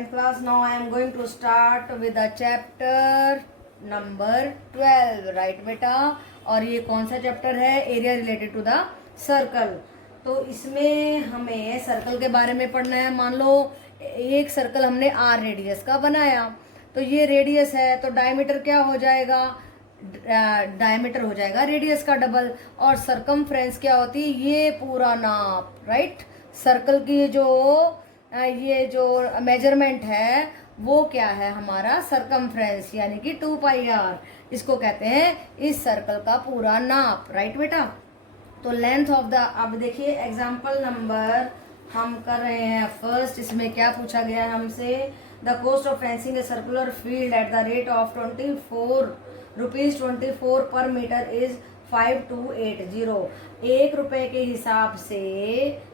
10th class. Now I am going to start with the chapter number 12. Right बेटा, और ये कौन सा चैप्टर है? Area related to the circle. तो इसमें हमें सर्कल के बारे में पढ़ना है. मान लो एक सर्कल हमने आर रेडियस का बनाया, तो ये रेडियस है, तो डायमीटर क्या हो जाएगा? डायमीटर हो जाएगा रेडियस का डबल. और सरकमफ्रेंस क्या होती है? ये पूरा नाप. राइट, सर्कल की ये जो मेजरमेंट है वो क्या है? हमारा सरकमफ्रेंस, यानी कि 2πr. इसको कहते हैं इस सर्कल का पूरा नाप. राइट बेटा, तो लेंथ ऑफ द, अब देखिए एग्जाम्पल नंबर हम कर रहे हैं फर्स्ट. इसमें क्या पूछा गया है हमसे? The cost of fencing a circular field at the rate of ₹24 पर मीटर इज 5280. 1 रुपए के हिसाब से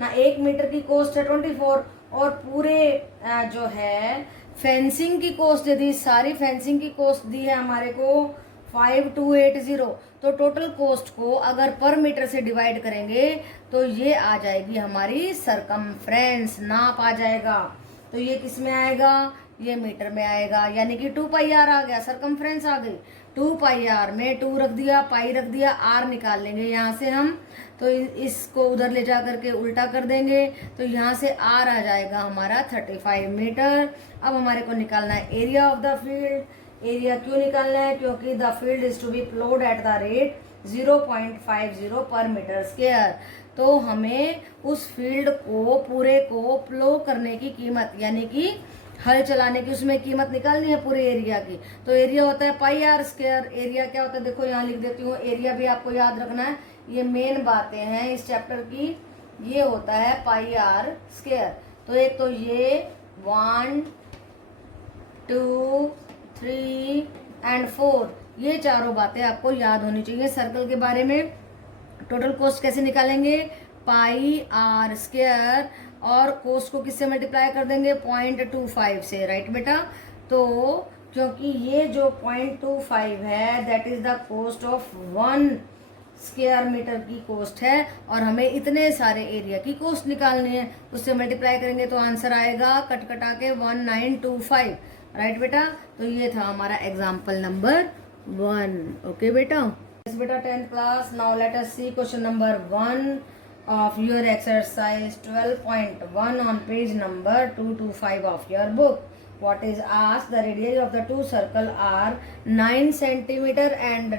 ना, 1 मीटर की कॉस्ट है 24, और पूरे जो है फेंसिंग की कॉस्ट, यदि सारी फेंसिंग की कॉस्ट दी है हमारे को 5280, तो टोटल कॉस्ट को अगर पर मीटर से डिवाइड करेंगे तो ये आ जाएगी हमारी सरकमफ्रेंस, नाप आ जाएगा. तो ये किस में आएगा? ये मीटर में आएगा, यानी कि 2πr आ गया, सरकमफ्रेंस आ गई. 2πr में 2 रख दिया, पाई रख दिया, r निकाल लेंगे यहाँ से हम. तो इसको उधर ले जा करके उल्टा कर देंगे, तो यहाँ से r आ जाएगा हमारा 35 मीटर. अब हमारे को निकालना है area of the field. Area क्यों निकालना है? क्योंकि the field is to be ploughed at the rate 0.50 per metre square. तो हमें उस फील्ड को पूरे को प्लो करने की कीमत, यानी कि हल चलाने की उसमें कीमत निकालनी है पूरे एरिया की. तो एरिया होता है πr². एरिया क्या होता है? देखो यहाँ लिख देती हूँ. एरिया भी आपको याद रखना है, ये मेन बातें हैं इस चैप्टर की. ये होता है πr². तो एक तो ये 1 2 3 and 4, ये चारों बातें आपको याद होनी चाहिए सर्कल के बारे में. टोटल कॉस्ट कैसे निकालेंगे? πr², और कॉस्ट को किससे मल्टीप्लाई कर देंगे? 0.25 से. राइट बेटा, तो क्योंकि ये जो 0.25 है that is the cost of 1 square metre की कॉस्ट है, और हमें इतने सारे एरिया की कॉस्ट निकालनी है. उससे मल्टीप्लाई करेंगे तो आंसर आएगा कट कटा के 1925. राइट बेटा, तो ये था हमारा एग्जाम्पल नंबर 1. ओके बेटा. बेटा 10th class. Now let us see question number 1 of your exercise 12.1 on page number 225 of your book. What is asked? The radius of the two circle are 9 centimeter and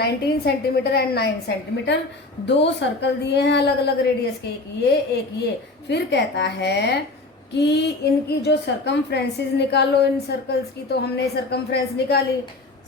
19 centimeter and 9 centimeter. दो circle दिए हैं अलग अलग radius के, एक ये एक ये. फिर कहता है कि इनकी जो सरकमफ्रेंसेस निकालो इन सर्कल्स की. तो हमने सरकमफ्रेंस निकाली,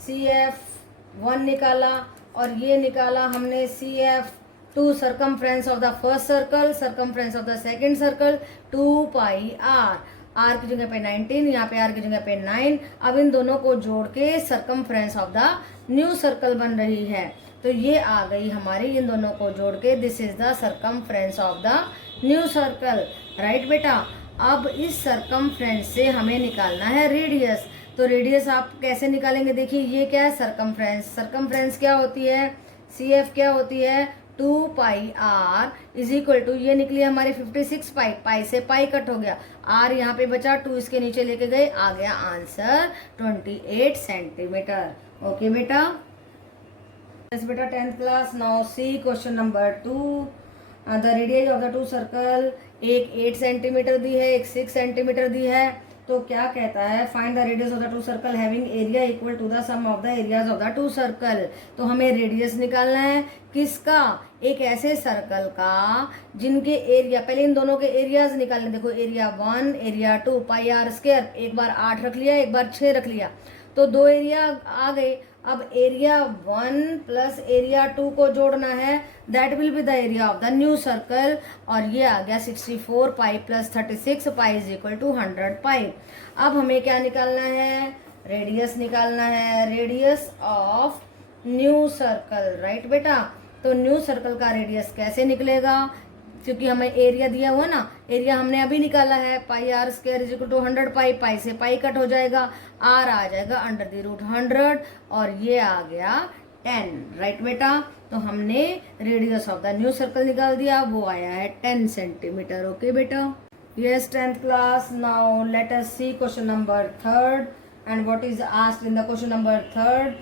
CF1 निकाला, और ये निकाला हमने CF2, circumference of the first circle, circumference of the second circle 2πr. r की जगह पे 19, यहाँ पे r की जगह पे 9. अब इन दोनों को जोड़ के circumference of the new circle बन रही है. तो ये आ गई हमारी, इन दोनों को जोड़ के this is the circumference of the new circle. Right बेटा, अब इस सरकमफ्रेंस से हमें निकालना है रेडियस. तो रेडियस आप कैसे निकालेंगे? देखिए ये क्या है? सरकमफ्रेंस. सरकमफ्रेंस क्या होती है? CF क्या होती है? 2πr इज इक्वल टू, ये निकली हमारी 56 पाई. पाई से पाई कट हो गया, r यहाँ पे बचा, 2 इसके नीचे लेके गए, आ गया आंसर 28 सेंटीमीटर. ओके बेटा. बेटा 10th class. Now see question number 2. The radius of the two circle, एक 8 सेंटीमीटर दी है, एक 6 सेंटीमीटर दी है. तो क्या कहता है? Find the radius of the two circle having area equal to the sum of the areas of the two circle. तो हमें रेडियस निकालना है किसका? एक ऐसे सर्कल का जिनके एरिया, पहले इन दोनों के एरियाज निकालने. देखो एरिया 1, एरिया 2, πr². एक बार 8 रख लिया, एक बार 6 रख लिया, तो 2 एरिया आ गए. अब एरिया 1 प्लस एरिया 2 को जोड़ना है, that will be the area of the new circle. और ये आ गया 64 pi plus 36 pi is equal to 100 pi. अब हमें क्या निकालना है? रेडियस निकालना है, radius of new circle. Right बेटा, तो न्यू सर्कल का रेडियस कैसे निकलेगा? क्योंकि हमें एरिया दिया हुआ ना, एरिया हमने अभी निकाला है, πr² इज इक्वल टू 100 पाई. पाई से पाई कट हो जाएगा, r आ जाएगा √100, और ये आ गया 10. राइट बेटा, तो हमने radius of the new circle निकाल दिया, वो आया है 10 सेंटीमीटर. ओके बेटा. Yes, 10th class. Now let us see question number 3rd and what is asked in the question number 3rd.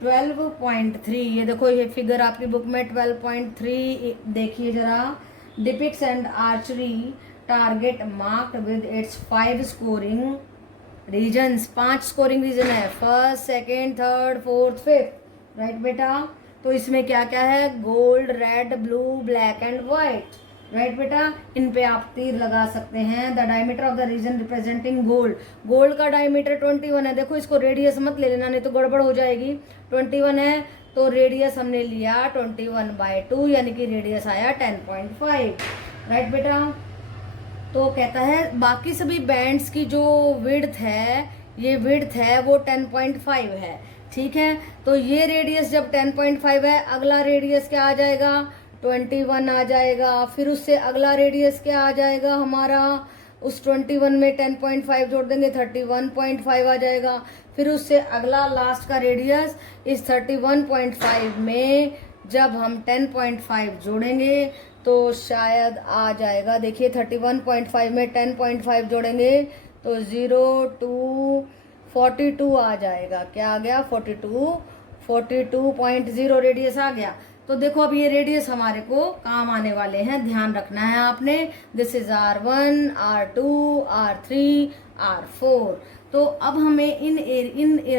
12.3 ये देखो, ये फिगर आपकी बुक में 12.3 देखिए जरा. Depicts and archery target marked with its 5 scoring regions. 5 scoring region है, first, second, third, fourth, fifth. Right बेटा. तो इसमें क्या क्या है? Gold, red, blue, black and white. Right बेटा. इन पे आप तीर लगा सकते हैं. The diameter of the region representing gold. Gold का डायमीटर 21 है. देखो इसको रेडियस मत ले लेना, नहीं तो गड़बड़ हो जाएगी. 21 है तो रेडियस हमने लिया 21/2, यानी कि रेडियस आया 10.5. राइट बेटा. तो कहता है बाकी सभी बैंड्स की जो विड्थ है, ये विड्थ है वो 10.5 है. ठीक है. तो ये रेडियस जब 10.5 है, अगला रेडियस क्या आ जाएगा? 21 आ जाएगा. फिर उससे अगला रेडियस क्या आ जाएगा हमारा? उस 21 में 10.5 जोड़ देंगे, 31.5 आ जाएगा. फिर उससे अगला लास्ट का रेडियस, इस 31.5 में जब हम 10.5 जोड़ेंगे तो शायद आ जाएगा. देखिए 31.5 में 10.5 जोड़ेंगे तो 0 to 42 आ जाएगा. क्या आ गया? 42.0 रेडियस आ गया. तो देखो अब ये रेडियस हमारे को काम आने वाले हैं, ध्यान रखना है आपने. This is R1, R2, R3, R4. तो अब हमें इन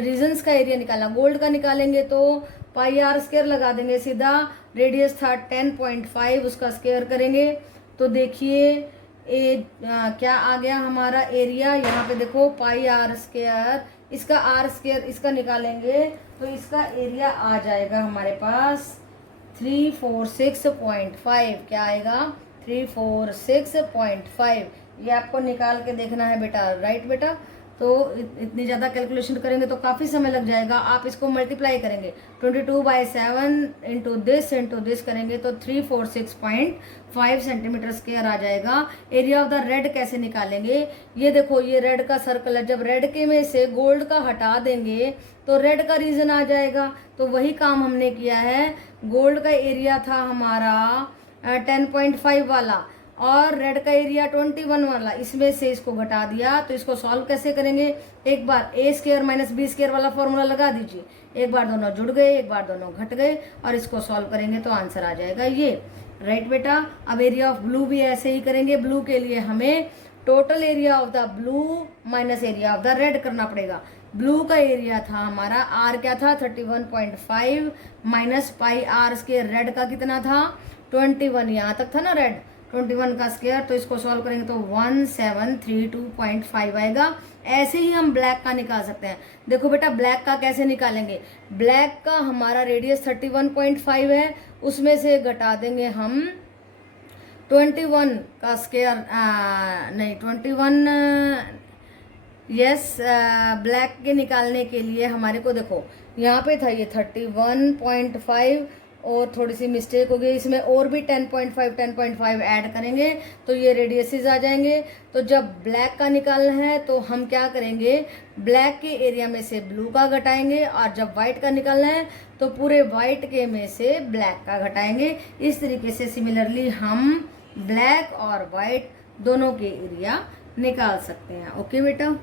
रीजन्स का एरिया निकालना. गोल्ड का निकालेंगे तो पाई आर स्क्वायर लगा देंगे सीधा. रेडियस था 10.5, उसका स्क्वायर करेंगे तो देखिए क्या आ गया हमारा एरिया. यहाँ पे देखो पाई आर स्क्वायर, इसका आर स्क्वायर इसका निकालेंगे तो इसका एरिया आ जाएगा हमारे पास 346.5. क्या आएगा? 346.5. ये आपको निकाल के देखना है बेटा. राइट बेटा. तो इतनी ज़्यादा कैलकुलेशन करेंगे तो काफ़ी समय लग जाएगा. आप इसको मल्टीप्लाई करेंगे 22/7 इंटू दिस करेंगे तो 346.5 सेंटीमीटर स्क्वायर आ जाएगा. एरिया ऑफ द रेड कैसे निकालेंगे? ये देखो, ये रेड का सर्कल है. जब रेड के में से गोल्ड का हटा देंगे तो रेड का रीजन आ जाएगा. तो वही काम हमने किया है. गोल्ड का एरिया था हमारा 10.5 वाला और रेड का एरिया 21 वाला, इसमें से इसको घटा दिया. तो इसको सॉल्व कैसे करेंगे? एक बार a square minus b square वाला फॉर्मूला लगा दीजिए. एक बार दोनों जुड़ गए, एक बार दोनों घट गए और इसको सॉल्व करेंगे तो आंसर आ जाएगा ये. राइट बेटा. अब एरिया ऑफ ब्लू भी ऐसे ही करेंगे. ब्लू के लिए हमें total area of the blue minus area of the red करना पड़ेगा. ब्लू का एरिया था हमारा, आर क्या था? 31.5 माइनस पाई आर स्क्वायर. रेड का कितना था? 21. यहाँ तक था ना रेड, 21 का स्क्वायर. तो इसको सॉल्व करेंगे तो 1732.5 आएगा. ऐसे ही हम ब्लैक का निकाल सकते हैं. देखो बेटा, ब्लैक का कैसे निकालेंगे? ब्लैक का हमारा रेडियस 31.5 है, उसमें से घटा देंगे हम 21 का स्क्वायर, नहीं 21. यस, ब्लैक के निकालने के लिए हमारे को देखो यहाँ पे था ये 31.5 और थोड़ी सी मिस्टेक हो गई इसमें, और भी 10.5 ऐड करेंगे तो ये रेडियसेस आ जाएंगे. तो जब ब्लैक का निकालना है तो हम क्या करेंगे? ब्लैक के एरिया में से ब्लू का घटाएंगे और जब व्हाइट का निकालना है तो पूरे व्हाइट के में से ब्लैक का घटाएंगे. इस तरीके से सिमिलरली हम ब्लैक और व्हाइट दोनों के एरिया निकाल सकते हैं. ओके बेटा.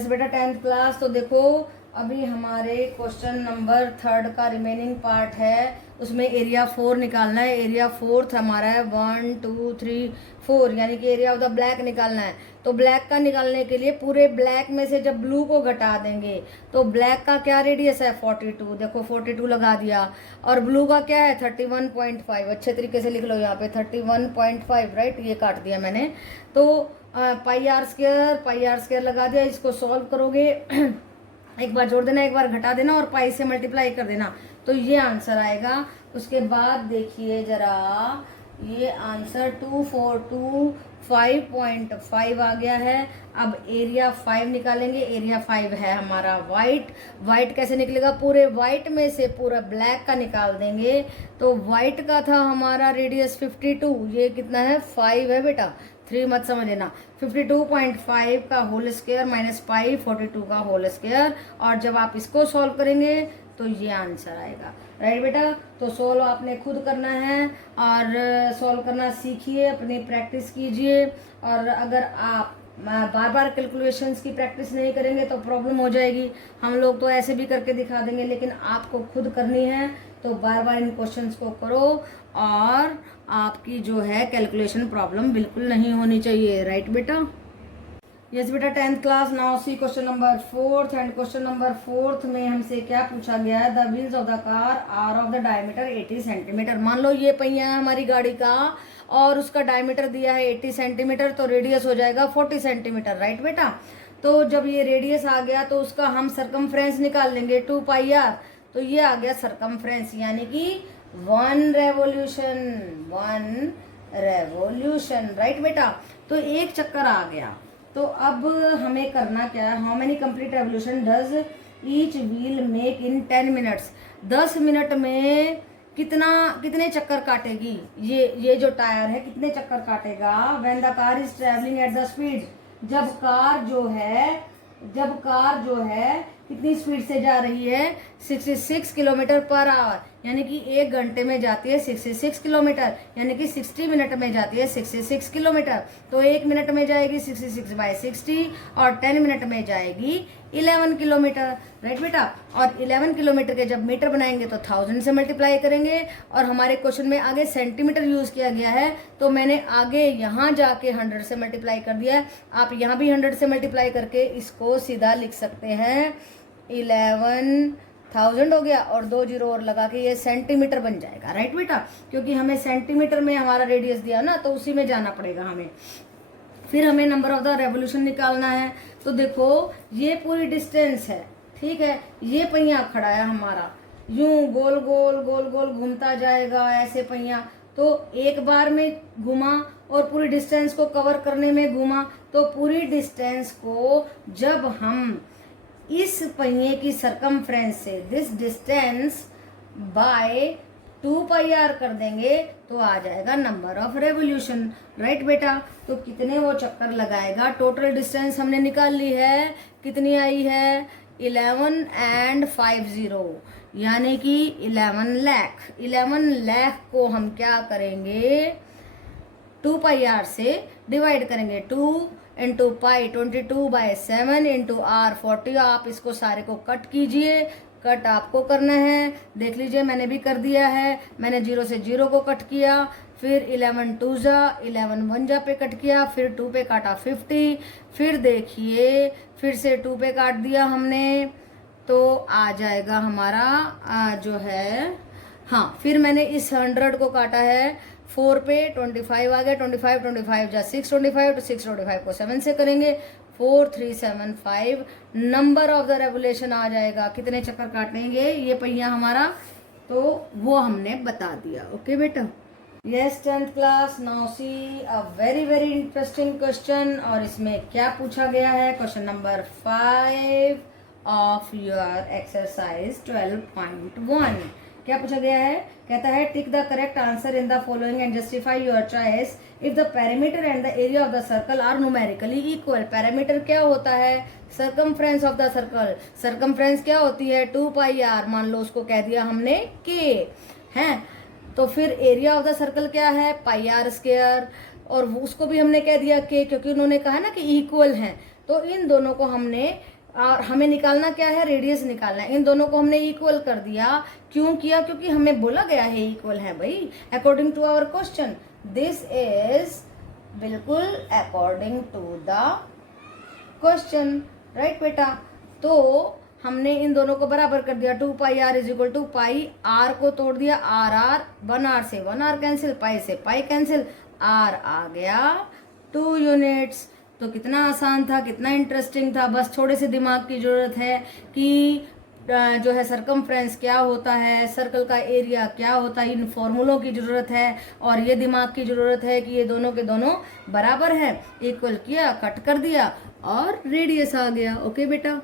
बेटा 10th क्लास. तो देखो अभी हमारे क्वेश्चन नंबर 3rd का रिमेनिंग पार्ट है, उसमें एरिया 4 निकालना है. एरिया 4th हमारा है 1 2 3 4, यानी कि एरिया ऑफ द ब्लैक निकालना है. तो ब्लैक का निकालने के लिए पूरे ब्लैक में से जब ब्लू को घटा देंगे तो ब्लैक का क्या रेडियस है? 42. देखो 42 लगा दिया. और ब्लू का क्या है? 31.5. अच्छे तरीके से लिख लो यहाँ पे 31.5. राइट, ये काट दिया मैंने. तो पाई आर स्क्वायर लगा दिया. इसको सॉल्व करोगे एक बार जोड़ देना, एक बार घटा देना और पाई से मल्टीप्लाई कर देना तो ये आंसर आएगा. उसके बाद देखिए जरा, ये आंसर 2425.5 आ गया है. अब एरिया 5 निकालेंगे. एरिया 5 है हमारा व्हाइट. व्हाइट कैसे निकलेगा? पूरे व्हाइट में से पूरा ब्लैक का निकाल देंगे. तो व्हाइट का था हमारा रेडियस 52. ये कितना है? 5 है बेटा, 3 मत समझ लेना. 52.5 का होल स्क्वायर माइनस पाई 42 का होल स्क्वायर. और जब आप इसको सॉल्व करेंगे तो ये आंसर आएगा। राइट बेटा, तो सोल्व आपने खुद करना है और सोल्व करना सीखिए, अपनी प्रैक्टिस कीजिए। और अगर आप बार बार कैलकुलेशंस की प्रैक्टिस नहीं करेंगे तो प्रॉब्लम हो जाएगी। हम लोग तो ऐसे भी करके दिखा देंगे, लेकिन आपको खुद करनी है, तो बार बार इन क्वेश्चंस को करो और आपकी जो है कैलकुलेशन प्रॉब्लम बिल्कुल नहीं होनी चाहिए। राइट बेटा, यस बेटा 10th class. Now see question number 4th, and question number 4th में हमसे क्या पूछा गया है, the wheels of the car are of the diameter 80 centimetre. मान लो ये पहिया है हमारी गाड़ी का और उसका डायमीटर दिया है 80 सेंटीमीटर, तो रेडियस हो जाएगा 40 सेंटीमीटर। राइट बेटा, तो जब ये रेडियस आ गया तो उसका हम सरकमफ्रेंस निकाल लेंगे 2 पाई आर, तो ये आ गया सरकमफ्रेंस, यानी कि 1 रेवोल्यूशन। राइट बेटा, तो एक चक्कर आ गया। तो अब हमें करना क्या है, how many complete revolution does each wheel make in 10 minutes. 10 minute में कितने चक्कर काटेगी ये जो टायर है, कितने चक्कर काटेगा। When the car is travelling at the speed, जब कार जो है कितनी स्पीड से जा रही है, 66 किलोमीटर पर आवर, यानी कि 1 घंटे में जाती है 66 किलोमीटर, यानी कि 60 मिनट में जाती है 66 किलोमीटर। तो 1 मिनट में जाएगी 66/60 और 10 मिनट में जाएगी 11 किलोमीटर। राइट बेटा, और 11 किलोमीटर के जब मीटर बनाएंगे तो 1000 से मल्टीप्लाई करेंगे। और हमारे क्वेश्चन में आगे सेंटीमीटर यूज किया गया है, तो मैंने आगे यहाँ जाके 100 से मल्टीप्लाई कर दिया है। आप यहाँ भी 100 से मल्टीप्लाई करके इसको सीधा लिख सकते हैं, 11,000 हो गया और 2 जीरो और लगा के ये सेंटीमीटर बन जाएगा। राइट बेटा, क्योंकि हमें सेंटीमीटर में हमारा रेडियस दिया ना, तो उसी में जाना पड़ेगा हमें। फिर हमें नंबर ऑफ द रेवोल्यूशन निकालना है। तो देखो ये पूरी डिस्टेंस है, ठीक है, ये पहिया खड़ा है हमारा, यूं गोल गोल गोल गोल घूमता जाएगा ऐसे पहिया। तो एक बार में घुमा और पूरी डिस्टेंस को कवर करने में घुमा, तो पूरी डिस्टेंस को जब हम इस पहिए की सरकमफ्रेंस से this distance by 2 pi r कर देंगे तो आ जाएगा नंबर ऑफ रेवोल्यूशन। राइट बेटा, तो कितने वो चक्कर लगाएगा। टोटल डिस्टेंस हमने निकाल ली है, कितनी आई है 11 and 50, यानी कि 11 लाख। 11 लाख को हम क्या करेंगे, 2 पाई आर से डिवाइड करेंगे। 2 इंटू पाई 22/7 इंटू आर 40। आप इसको सारे को कट कीजिए, कट आपको करना है। देख लीजिए मैंने भी कर दिया है, मैंने 0 से 0 को कट किया, फिर 11 2 जा 11 1 जा पे कट किया, फिर 2 पे काटा 50, फिर देखिए फिर से 2 पे काट दिया हमने, तो आ जाएगा हमारा जो है, हाँ, फिर मैंने इस 100 को काटा है 4 पे, 25 आ गया, 25 जा 625, तो 625 को 7 से करेंगे, 4375 नंबर ऑफ द रेवोल्यूशन आ जाएगा। कितने चक्कर काटेंगे ये पहिया हमारा, तो वो हमने बता दिया। ओके बेटा, yes 10th class. Now see a very very interesting question, और इसमें क्या पूछा गया है, question number 5 of your exercise 12.1। क्या पूछा गया है, कहता है tick the correct answer in the following and justify your choice if the parameter and the area of the circle are numerically equal. Parameter क्या होता है, circumference of the circle. Circumference क्या होती है 2 पाई आर, मान लो उसको कह दिया हमने के है। तो फिर एरिया ऑफ द सर्कल क्या है, पाई आर स्क्वायर, और उसको भी हमने कह दिया के, क्योंकि उन्होंने कहा ना कि इक्वल हैं। तो इन दोनों को हमने, और हमें निकालना क्या है, रेडियस निकालना है। इन दोनों को हमने इक्वल कर दिया। क्यों किया, क्योंकि हमें बोला गया है इक्वल है भाई, according to our question. This is बिल्कुल according to the question. Right बेटा, तो हमने इन दोनों को बराबर कर दिया। 2 pi r is equal to pi r को तोड़ दिया, आर 1 आर से 1 आर कैंसिल, पाई से पाई कैंसिल, आर आ गया 2 यूनिट्स। तो कितना आसान था, कितना इंटरेस्टिंग था। बस थोड़े से दिमाग की जरूरत है कि जो है सरकमफ्रेंस क्या होता है, सर्कल का एरिया क्या होता है, इन फॉर्मूलों की जरूरत है। और ये दिमाग की जरूरत है कि ये दोनों के दोनों बराबर है। इक्वल किया, कट कर दिया और रेडियस आ गया। ओके बेटा।